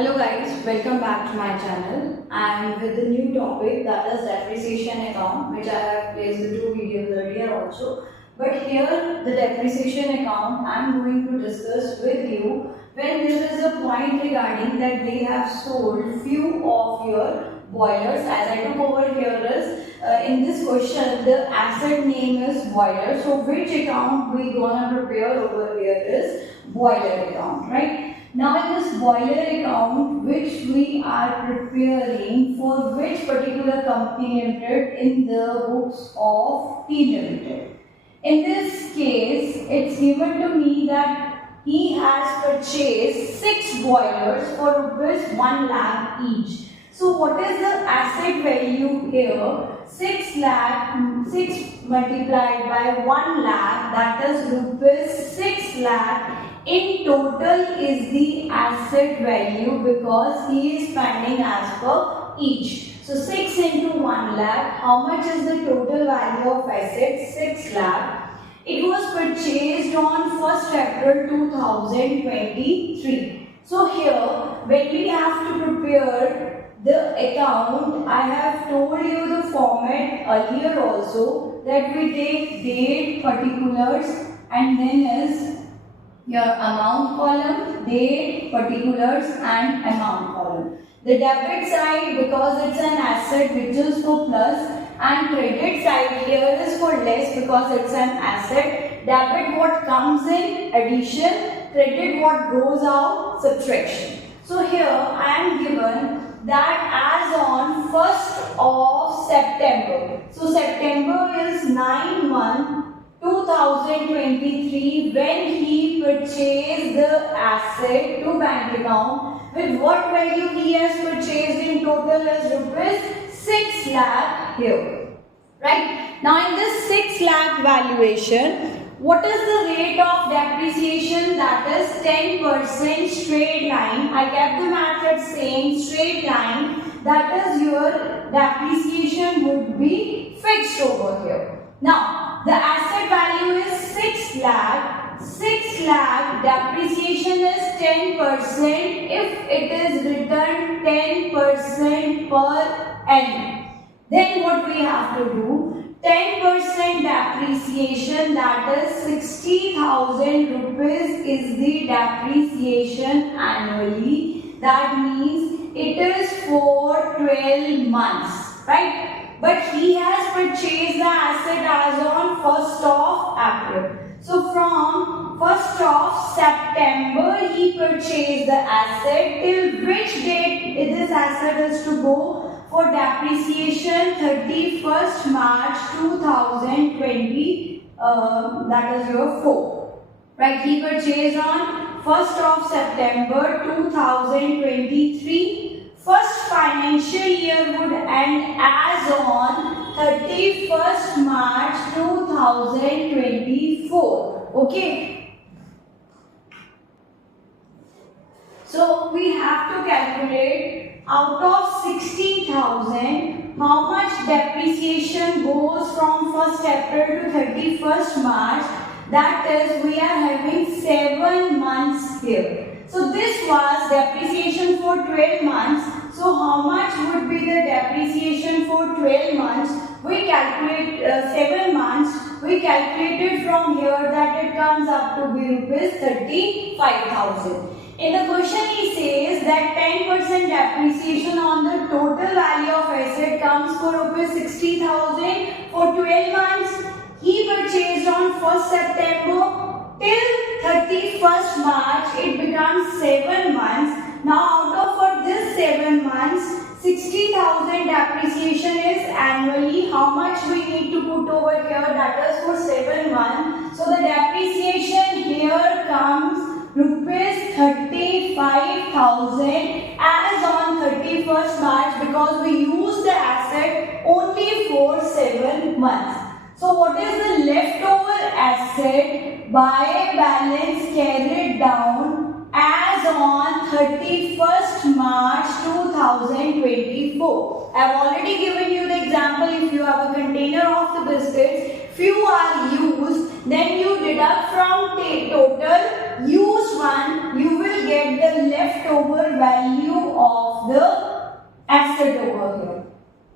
Hello guys, welcome back to my channel and with the new topic that is depreciation account, which I have placed the two videos earlier also. But here the depreciation account I am going to discuss with you when there is a point regarding that they have sold few of your boilers. As I took over here is in this question the asset name is boiler. So which account we gonna prepare over here is boiler account, right? Now in this boiler account which we are preparing for which particular company limited in the books of T Limited. In this case it's given to me that he has purchased 6 boilers for rupees 1 lakh each. So what is the asset value here? 6 multiplied by 1 lakh, that is rupees 6 lakh in total is the asset value because he is spending as per each. So 6 into 1 lakh, how much is the total value of asset? 6 lakh. It was purchased on 1st April 2023. So here when we have to prepare the account, I have told you the format earlier also that we take date, particulars and then is your amount column, date, particulars and amount column. The debit side, because it's an asset which is for plus, and credit side here is for less because it's an asset. Debit what comes in addition, credit what goes out subtraction. So here I am given that as on 1st of September. So September is 9 month 2023 when he purchased the asset to bank account. With what value he has purchased in total is rupees 6 lakh here. Right? Now in this 6 lakh valuation, what is the rate of depreciation? That is 10% straight line. I kept the method same, straight line. That is your depreciation would be fixed over here. Now the asset value is 6 lakh. 6 lakh depreciation is 10% if it is written 10% per annum. Then what we have to do? 10% depreciation, that is 60,000 rupees is the depreciation annually. That means it is for 12 months, right? But he has purchased the asset as on 1st of April. So from 1st of September he purchased the asset. Till which date this asset is to go? For depreciation 31st March 2020, that is your 4. Right, he purchased on 1st of September 2023. First financial year would end as on 31st March 2024. Okay. So we have to calculate out of 60,000, how much depreciation goes from 1st April to 31st March. That is, we are having 7 months here. So this was depreciation for 12 months. So how much would be the depreciation for 12 months? We calculate 7 months. We calculated from here that it comes up to be rupees 35,000. In the question he says that 10% depreciation on the total value of asset comes for rupees 60,000 for 12 months. He purchased on 1st September till 31st March. It becomes 7 months. Now out of for this 7 months, 60,000 depreciation is annually. How much we need to put over here? That is for 7 months. So the depreciation here comes rupees 35,000 as on 31st March because we use the asset only for 7 months. So what is the leftover asset by balance carried down as on 31st March 2024? I have already given you the example. If you have a container of the biscuits, few are used, then you deduct from total used one, you will get the leftover leftover value of the asset over here.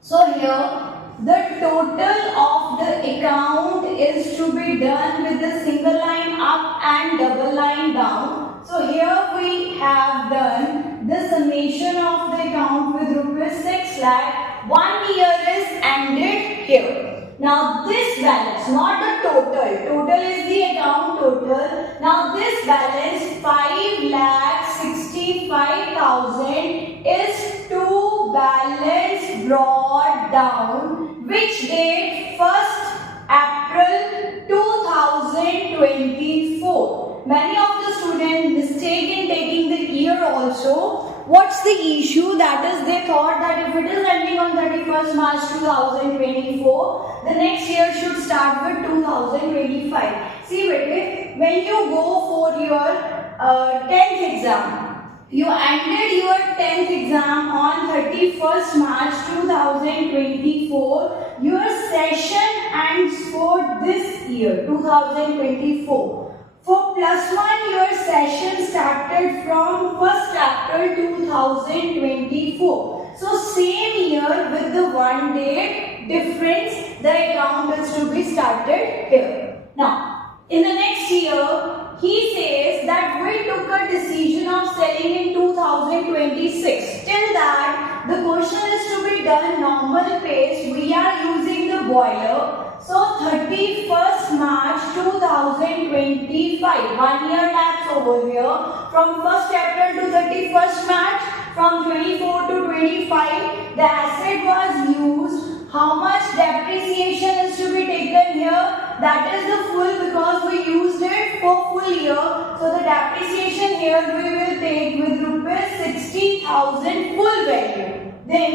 So here the total of the account is to be done with the single line up and double line down. So here we have done the summation of the account with rupees 6 lakh. 1 year is ended here. Now this balance, not the total is the account total. Now this balance 5,65,000 is to balance brought down, which date 1st April 2024. Many of the students mistake in taking the year also. What's the issue? That is, they thought that if it is ending on 31st March 2024, the next year should start with 2025. See, when you go for your 10th exam, you ended your 10th exam on 31st March 2024. Your session ends for this year, 2024. For +1, your session started from 1st April 2024. So same year with the 1 day difference, the account is to be started here. Now, in the next year, he says that we took a decision of selling in 2026. Till that, the question is to be done normal pace. We are using the boiler. So 31st March 2025, 1 year lapse over here. From 1st April to 31st March, from 24 to 25, the asset was used. How much depreciation is to be taken here? That is the full, because we used it for full year. So the depreciation here we will take with rupees 60,000 full value. Then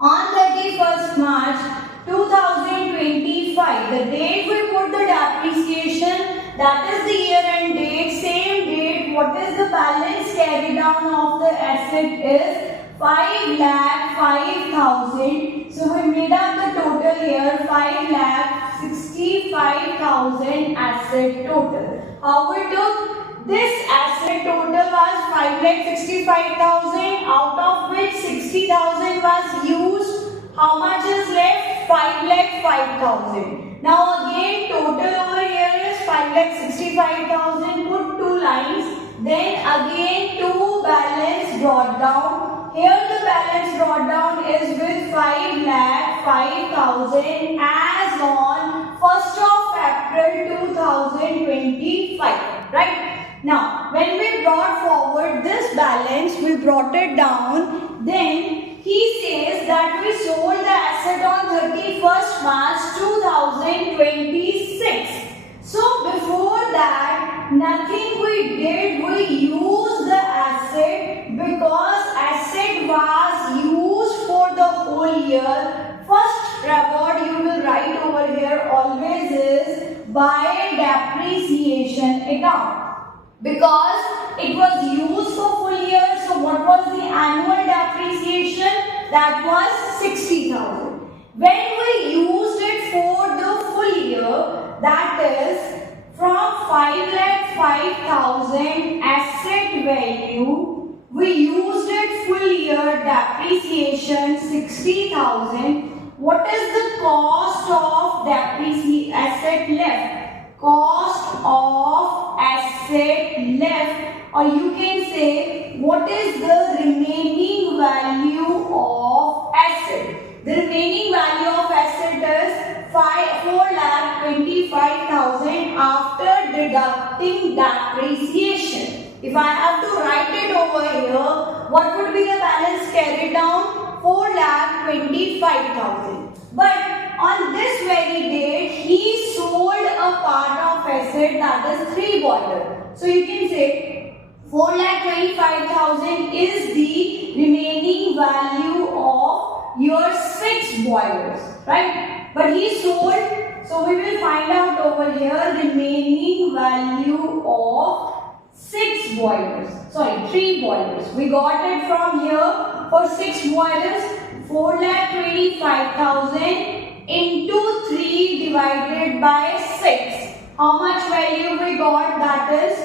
on 31st March 2025, the date we put the depreciation, that is the year end date. Same date, what is the balance carried down of the asset is 5,05,000. So we made up the total here, 5,65,000 asset total. How we took this asset total was 5,65,000, out of which 60,000 was used. How much is left? 5,05,000. Now again total over here is 5,65,000. Put 2 lines. Then again 2 balance brought down. Here the balance brought down is with 5,05,000 as on 1st of April 2025. Right? Now when we brought forward this balance, we brought it down. Then he says that we sold the asset on 31st March 2026. So before that, nothing we did, we used the asset because asset was used for the whole year. First record you will write over here always is by depreciation account. Because it was used for full year, so what was the annual depreciation? That was 60,000. When we used it for the full year, that is from 5,05,000 asset value, we used it full year depreciation 60,000. What is the cost of depreciation asset left? Cost of asset left, or you can say what is the remaining value of asset. The remaining value of asset is 4,25,000 after deducting depreciation. If I have to write it over here, what would be the balance carried down? 4,25,000. But on this very date, he sold a part of asset, that is 3 boilers. So you can say 4,25,000 is the remaining value of your 6 boilers, right? But he sold, so we will find out over here remaining value of 6 boilers. Sorry, 3 boilers. We got it from here for 6 boilers, 4,25,000 into 3 divided by 6. How much value we got? That is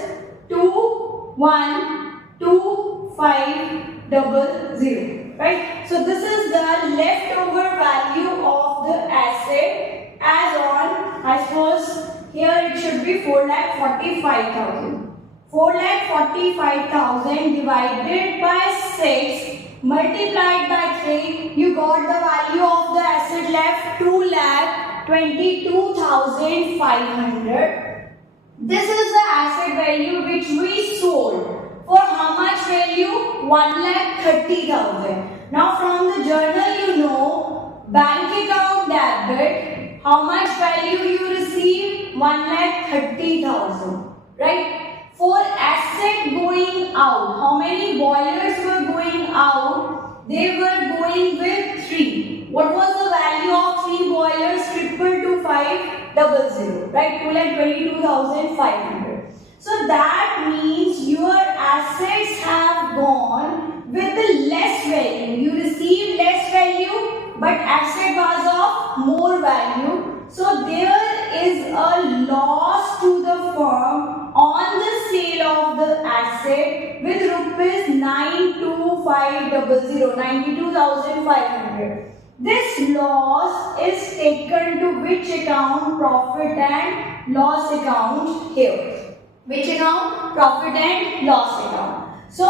2,1,2,4. 22,500, right? So this is the leftover value of the asset as on, I suppose here it should be 4,45,000. 4,45,000 divided by 6 multiplied by 3, you got the value of the asset left 2,22,500. This is the asset value which we sold. For how much value? 1,30,000. Now from the journal you know, bank account debit, how much value you receive? 1,30,000. Right? For asset going out, how many boilers were going out? They were going with 3. What was the value of 3 boilers? 2,2,500, right? 2,22,500. So that means your assets have gone with the less value. You received less value, but asset was of more value. So there is a loss to the firm on the sale of the asset with rupees 92,500. This loss is taken to which account? Profit and loss account here. Which account? Profit and loss account. So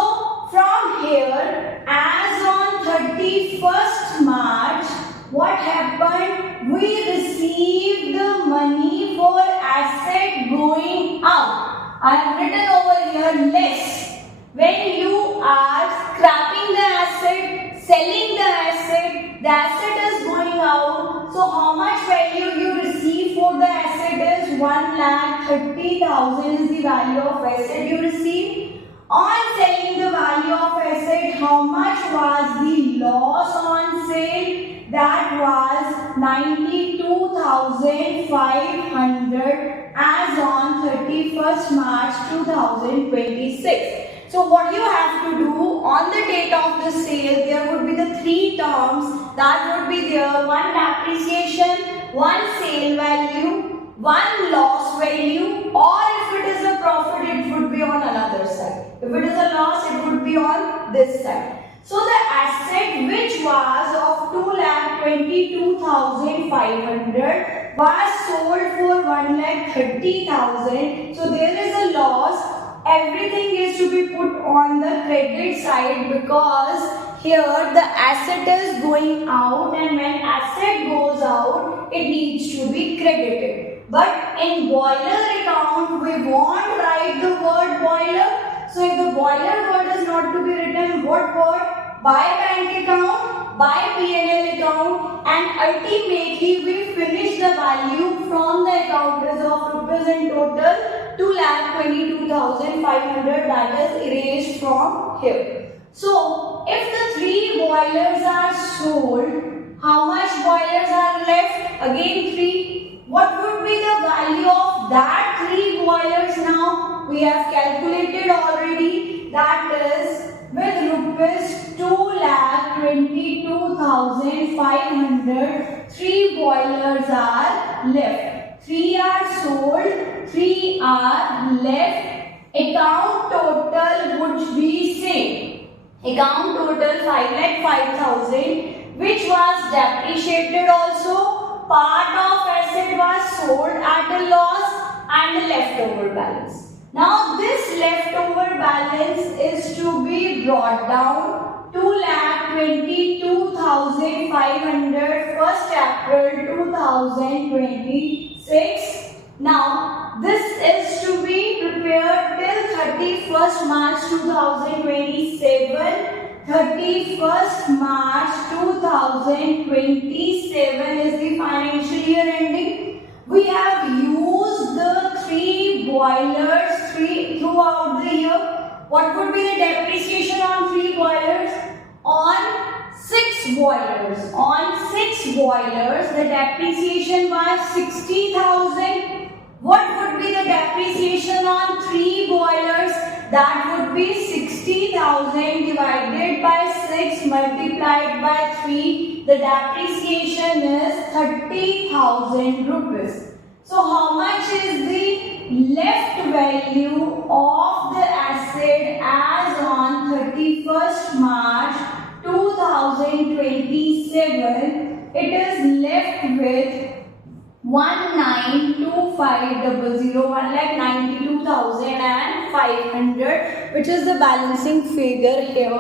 from here, as on 31st March, what happened? We received the money for asset going out. I have written over here less. When you are scrapping the asset, selling the asset is going out. So how much value you receive for the asset is 1,30,000 is the value of asset you receive. On selling the value of asset, how much was the loss on sale? That was 92,500 as on 31st March 2026. So what you have to do on the date of the sale, there would be the 3 terms that would be there: 1 depreciation, 1 sale value, 1 loss value, or if it is a profit, it would be on another side. If it is a loss, it would be on this side. So the asset which was of 2,22,500 was sold for 1,30,000. So there is a loss. Everything is to be put on the credit side because here the asset is going out, and when asset goes out, it needs to be credited. But in boiler account, we won't write the word boiler. So if the boiler word is not to be written, what word? By bank account, by P&L account, and ultimately we finish the value from the account is of rupees in total 2,22,500, that is erased from here. So if the 3 boilers are sold, how much boilers are left? Again 3. What would be the value of that 3 boilers now? We have calculated already, that is with rupees 2,22,500, 3 boilers are left. 3 are sold, 3 are left. Account total would be same. Account total 5,05,000, which was depreciated also. Part of asset was sold at a loss and the leftover balance. Now this leftover balance is to be brought down 2,22,500 1st April 2026. Now this is to be prepared till 31st March 2027. 31st March 2027 is the financial year ending. We have used the 3 boilers throughout the year. What would be the depreciation on 3 boilers? On 6 boilers. On 6 boilers, the depreciation was 60,000. What would be the depreciation on 3 boilers? That would be 60,000 divided by 6 multiplied by 3. The depreciation is 30,000 rupees. So how much is the left value of the asset as on 31st March 2027, it is left with 1,925,000, 1,92,500, which is the balancing figure here.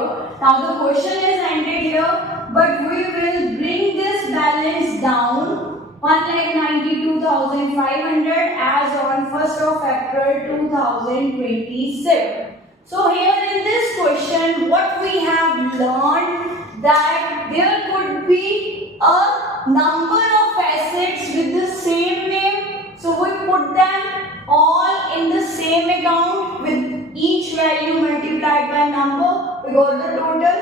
Now the question is ended here, but we will bring this balance down 1,92,500 as on 1st of April 2027. So here in this question, what we have learned that there could be a number of assets with the same name. So we put them all in the same account with each value multiplied by number. We got the total.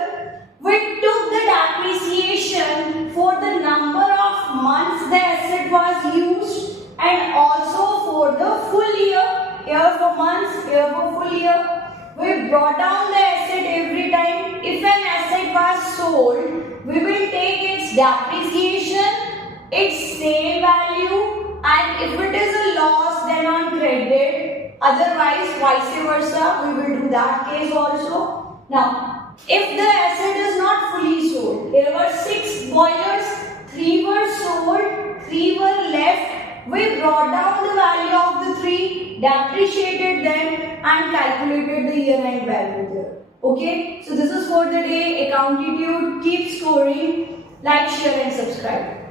We took the depreciation for the number of months the asset was used and also for the full year. Here for months, here for full year. We brought down the asset every time. If an asset was sold, we will take its depreciation, its sale value, and if it is a loss, then on credit. Otherwise, vice versa, we will do that case also. Now, if the asset is not fully sold, there were 6 boilers, 3 were sold, 3 were left. We brought down the value of the 3, depreciated them and calculated the year-end value there. Okay, so this is for the day. Accountitude, keep scoring. Like, share and subscribe.